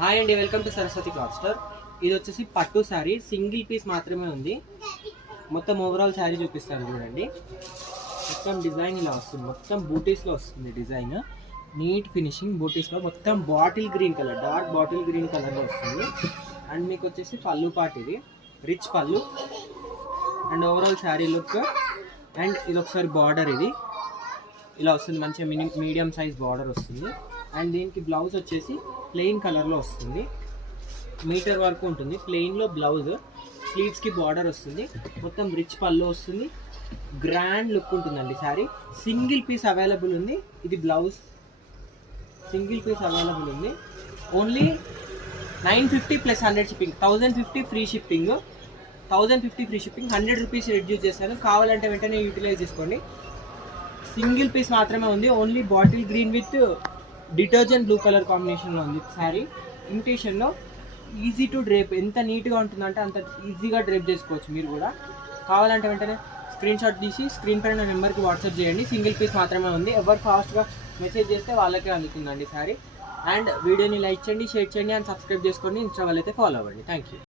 Hi అండి, welcome to Saraswati cloth store. ఇది వచ్చేసి పట్టు శారీ, సింగిల్ పీస్ మాత్రమే ఉంది. మొత్తం ఓవరాల్ శారీ చూపిస్తాను చూడండి. మొత్తం డిజైన్ ఇలా వస్తుంది, మొత్తం బూటీస్లో వస్తుంది డిజైన్. నీట్ ఫినిషింగ్ బూటీస్లో, మొత్తం bottle green colour, dark bottle green కలర్లో వస్తుంది. అండ్ మీకు వచ్చేసి పళ్ళు పాటు, ఇది రిచ్ పళ్ళు and overall sari look. And ఇది ఒకసారి బార్డర్, ఇది ఇలా వస్తుంది, మంచిగా మీడియం సైజ్ బార్డర్ వస్తుంది. అండ్ దీనికి బ్లౌజ్ వచ్చేసి ప్లెయిన్ కలర్లో వస్తుంది, మీటర్ వరకు ఉంటుంది ప్లెయిన్లో బ్లౌజ్. స్లీవ్స్కి బార్డర్ వస్తుంది, మొత్తం రిచ్ పళ్ళు వస్తుంది, గ్రాండ్ లుక్ ఉంటుందండి శారీ. సింగిల్ పీస్ అవైలబుల్ ఉంది, ఇది బ్లౌజ్ సింగిల్ పీస్ అవైలబుల్ ఉంది. Only 950 plus 100 shipping, 1050 free shipping, 1050 free shipping, 100 rupees reduce చేస్తాను. కావాలంటే వెంటనే యూటిలైజ్ చేసుకోండి. సింగిల్ పీస్ మాత్రమే ఉంది, only bottle green with detergent blue colour కాంబినేషన్లో ఉంది శారీ. ఇమిటేషన్లో ఈజీ టు డ్రేప్, ఎంత నీట్గా ఉంటుందంటే అంత ఈజీగా డ్రేప్ చేసుకోవచ్చు మీరు కూడా. కావాలంటే వెంటనే స్క్రీన్ షాట్ తీసి స్క్రీన్ పైన నెంబర్కి వాట్సాప్ చేయండి. సింగిల్ పీస్ మాత్రమే ఉంది, ఎవరు ఫాస్ట్గా మెసేజ్ చేస్తే వాళ్ళకే అందుతుందండి శారీ. అండ్ వీడియోని లైక్ చేయండి, షేర్ చేయండి అండ్ సబ్స్క్రైబ్ చేసుకోండి. ఇన్స్టా వాళ్ళైతే ఫాలో అవ్వండి. Thank you.